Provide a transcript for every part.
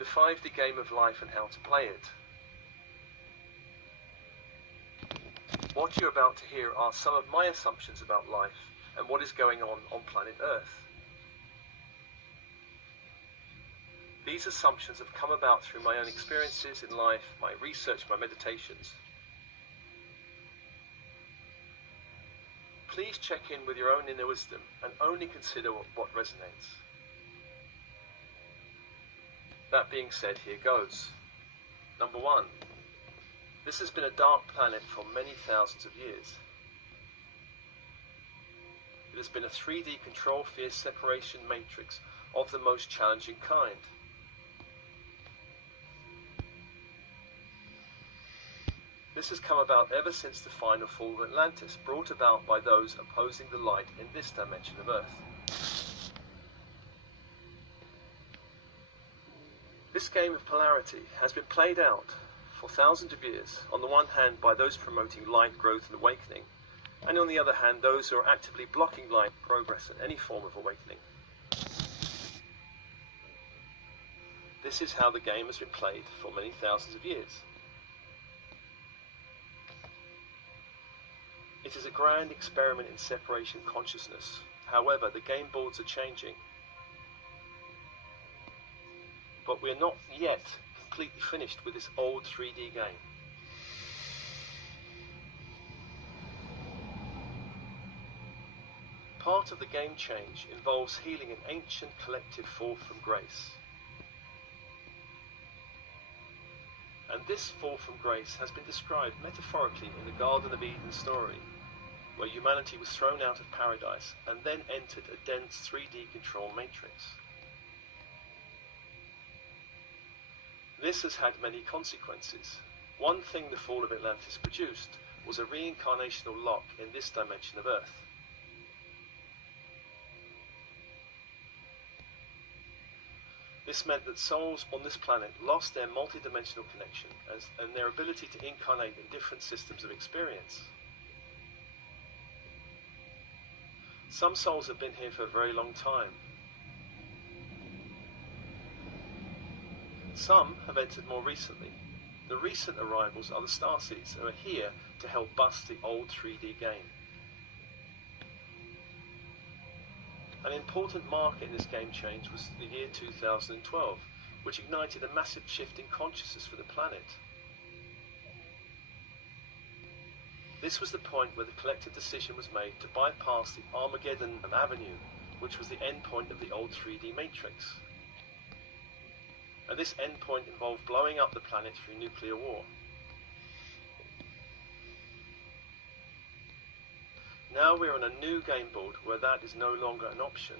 the 5D game of life and how to play it. What you're about to hear are some of my assumptions about life and what is going on planet Earth. These assumptions have come about through my own experiences in life, my research, my meditations. Please check in with your own inner wisdom and only consider what resonates. That being said, here goes. Number 1. This has been a dark planet for many thousands of years. It has been a 3D control field separation matrix of the most challenging kind. This has come about ever since the final fall of Atlantis, brought about by those opposing the light in this dimension of Earth. This game of polarity has been played out for thousands of years, on the one hand by those promoting light growth and awakening, and on the other hand those who are actively blocking light progress and any form of awakening. This is how the game has been played for many thousands of years. It is a grand experiment in separation consciousness. However, the game boards are changing. But we are not yet completely finished with this old 3D game. Part of the game change involves healing an ancient collective fall from grace. And this fall from grace has been described metaphorically in the Garden of Eden story, where humanity was thrown out of paradise and then entered a dense 3D control matrix. This has had many consequences. One thing the fall of Atlantis produced was a reincarnational lock in this dimension of Earth. This meant that souls on this planet lost their multidimensional connection and their ability to incarnate in different systems of experience. Some souls have been here for a very long time. Some have entered more recently. The recent arrivals are the Starseeds, who are here to help bust the old 3D game. An important marker in this game change was the year 2012, which ignited a massive shift in consciousness for the planet. This was the point where the collective decision was made to bypass the Armageddon Avenue, which was the end point of the old 3D matrix. And this endpoint involved blowing up the planet through nuclear war. Now we're on a new game board where that is no longer an option.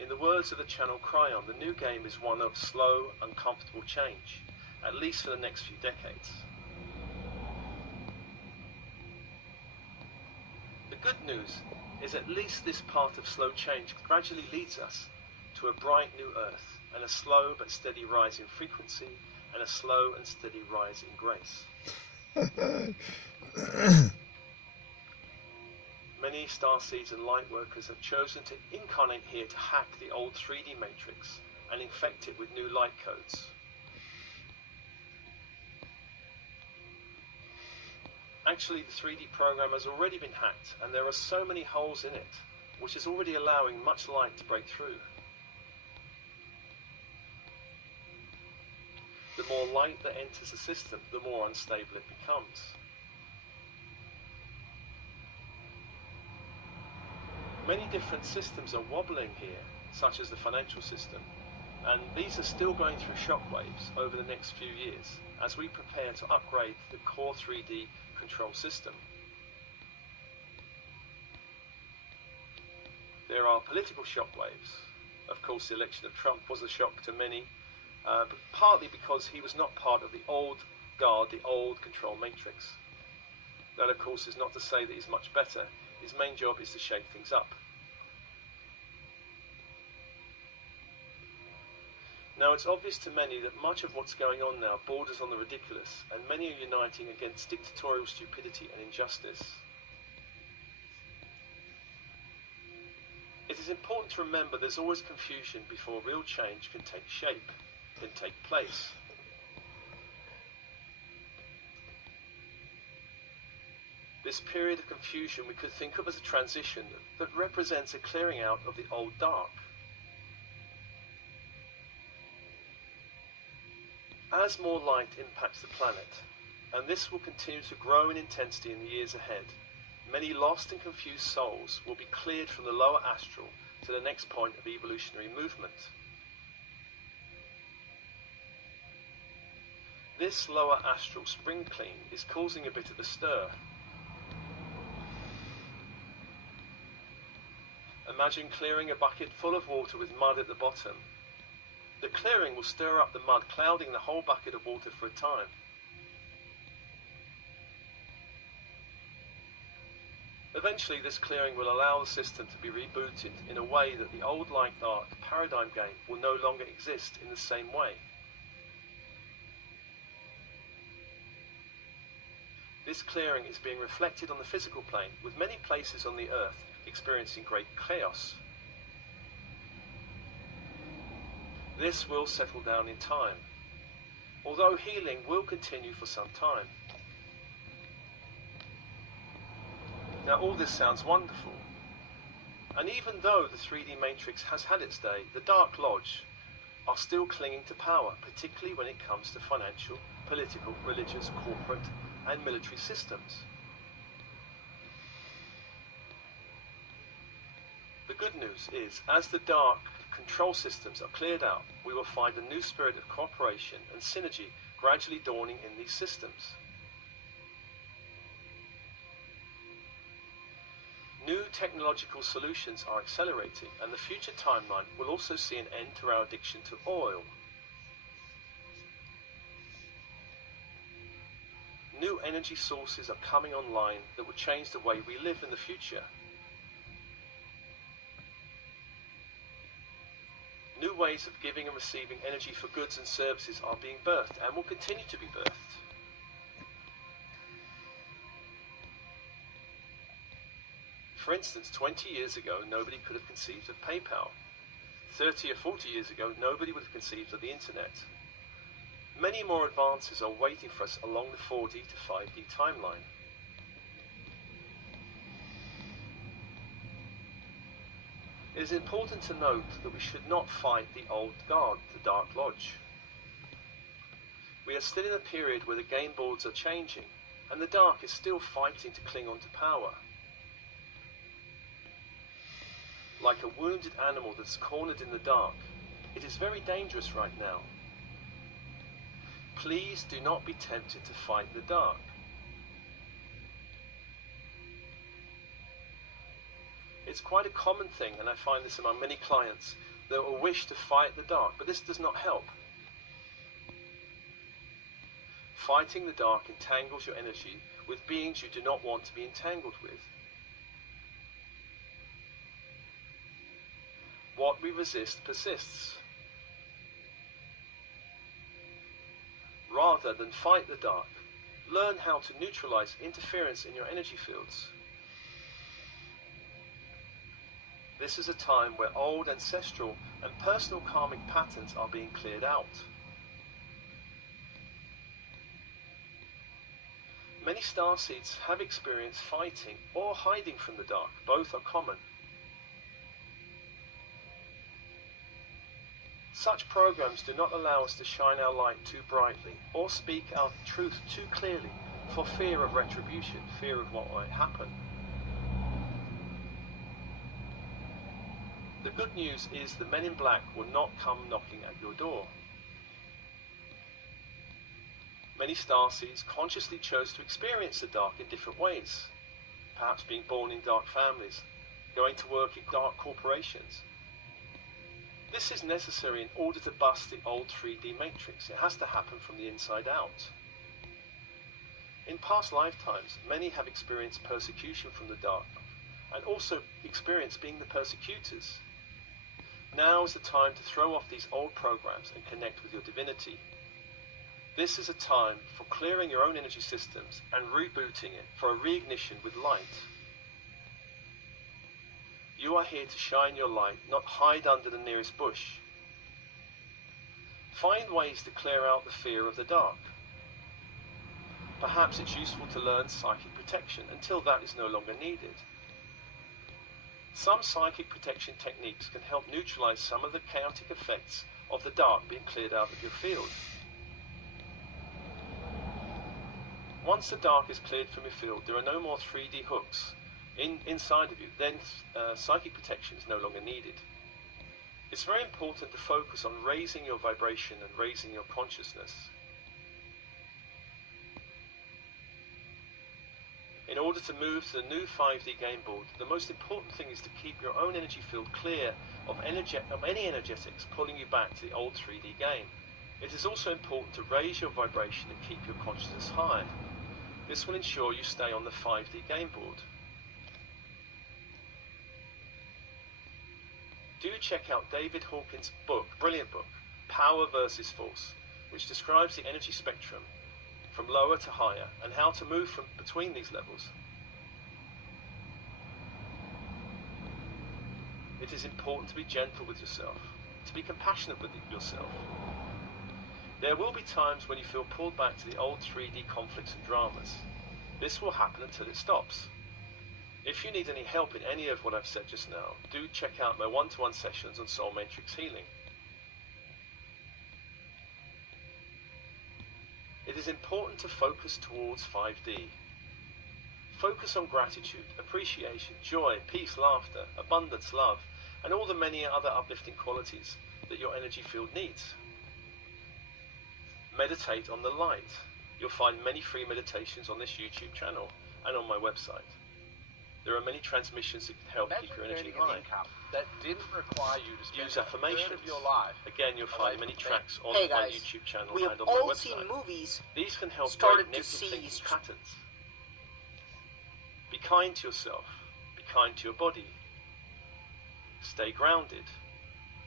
In the words of the channel Cryon, the new game is one of slow, uncomfortable change, at least for the next few decades. The good news is at least this path of slow change gradually leads us to a bright new Earth, and a slow but steady rise in frequency, and a slow and steady rise in grace. Many starseeds and light workers have chosen to incarnate here to hack the old 3D matrix and infect it with new light codes. Actually, the 3D program has already been hacked, and there are so many holes in it, which is already allowing much light to break through. The more light that enters the system, the more unstable it becomes. Many different systems are wobbling here, such as the financial system, and these are still going through shockwaves over the next few years as we prepare to upgrade the core 3D control system. There are political shockwaves. Of course, the election of Trump was a shock to many, but partly because he was not part of the old guard, the old control matrix. That, of course, is not to say that he's much better. His main job is to shake things up. Now, it's obvious to many that much of what's going on now borders on the ridiculous, and many are uniting against dictatorial stupidity and injustice. It is important to remember there's always confusion before real change can take shape, can take place. This period of confusion we could think of as a transition that represents a clearing out of the old dark. As more light impacts the planet, and this will continue to grow in intensity in the years ahead, many lost and confused souls will be cleared from the lower astral to the next point of evolutionary movement. This lower astral spring clean is causing a bit of a stir. Imagine clearing a bucket full of water with mud at the bottom. The clearing will stir up the mud, clouding the whole bucket of water for a time. Eventually, this clearing will allow the system to be rebooted in a way that the old light-dark paradigm game will no longer exist in the same way. This clearing is being reflected on the physical plane, with many places on the Earth experiencing great chaos. This will settle down in time, although healing will continue for some time. Now all this sounds wonderful, and even though the 3D Matrix has had its day, the Dark Lodge are still clinging to power, particularly when it comes to financial, political, religious, corporate and military systems. The good news is, as the dark control systems are cleared out, we will find a new spirit of cooperation and synergy gradually dawning in these systems. New technological solutions are accelerating, and the future timeline will also see an end to our addiction to oil. New energy sources are coming online that will change the way we live in the future. New ways of giving and receiving energy for goods and services are being birthed and will continue to be birthed. For instance, 20 years ago, nobody could have conceived of PayPal. 30 or 40 years ago, nobody would have conceived of the internet. Many more advances are waiting for us along the 4D to 5D timeline. It is important to note that we should not fight the old guard, the Dark Lodge. We are still in a period where the game boards are changing, and the dark is still fighting to cling on to power. Like a wounded animal that's cornered in the dark, it is very dangerous right now. Please do not be tempted to fight the dark. It's quite a common thing, and I find this among many clients, that will wish to fight the dark, but this does not help. Fighting the dark entangles your energy with beings you do not want to be entangled with. What we resist persists. Rather than fight the dark, learn how to neutralize interference in your energy fields. This is a time where old ancestral and personal karmic patterns are being cleared out. Many starseeds have experienced fighting or hiding from the dark. Both are common. Such programs do not allow us to shine our light too brightly or speak our truth too clearly for fear of retribution, fear of what might happen. The good news is the men in black will not come knocking at your door. Many starseeds consciously chose to experience the dark in different ways, perhaps being born in dark families, going to work in dark corporations. This is necessary in order to bust the old 3D matrix. It has to happen from the inside out. In past lifetimes, many have experienced persecution from the dark and also experienced being the persecutors. Now is the time to throw off these old programs and connect with your divinity. This is a time for clearing your own energy systems and rebooting it for a reignition with light. You are here to shine your light, not hide under the nearest bush. Find ways to clear out the fear of the dark. Perhaps it's useful to learn psychic protection until that is no longer needed. Some psychic protection techniques can help neutralize some of the chaotic effects of the dark being cleared out of your field. Once the dark is cleared from your field, there are no more 3D hooks inside of you. Then psychic protection is no longer needed. It's very important to focus on raising your vibration and raising your consciousness. In order to move to the new 5D game board, the most important thing is to keep your own energy field clear of any energetics pulling you back to the old 3D game. It is also important to raise your vibration and keep your consciousness high. This will ensure you stay on the 5D game board. Do check out David Hawkins' book, brilliant book, Power versus Force, which describes the energy spectrum from lower to higher and how to move from between these levels. It is important to be gentle with yourself, to be compassionate with yourself. There will be times when you feel pulled back to the old 3D conflicts and dramas. This will happen until it stops. If you need any help in any of what I've said just now, do check out my one-to-one sessions on Soul Matrix Healing. It is important to focus towards 5D. Focus on gratitude, appreciation, joy, peace, laughter, abundance, love, and all the many other uplifting qualities that your energy field needs. Meditate on the light. You'll find many free meditations on this YouTube channel and on my website. There are many transmissions that can help keep your energy high. That didn't require you to spend Use affirmations. of your life. Again, you'll find many tracks on Hey my guys, YouTube channel we and have on my all website. seen movies These can help started break to negative thinking see patterns. Be kind to yourself. Be kind to your body. Stay grounded.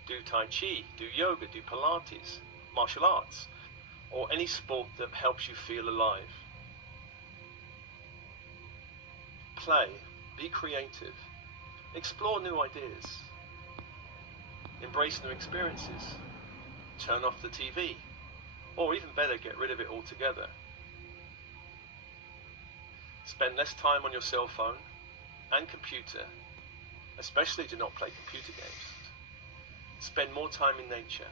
Do Tai Chi, do yoga, do Pilates, martial arts, or any sport that helps you feel alive. Play. Be creative. Explore new ideas. Embrace new experiences. Turn off the TV. Or even better, get rid of it altogether. Spend less time on your cell phone and computer. Especially do not play computer games. Spend more time in nature.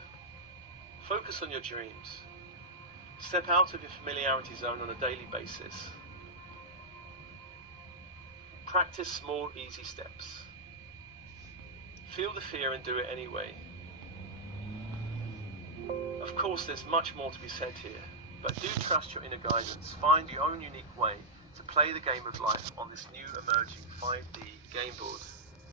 Focus on your dreams. Step out of your familiarity zone on a daily basis. Practice small, easy steps. Feel the fear and do it anyway. Of course, there's much more to be said here, but do trust your inner guidance. Find your own unique way to play the game of life on this new emerging 5D game board.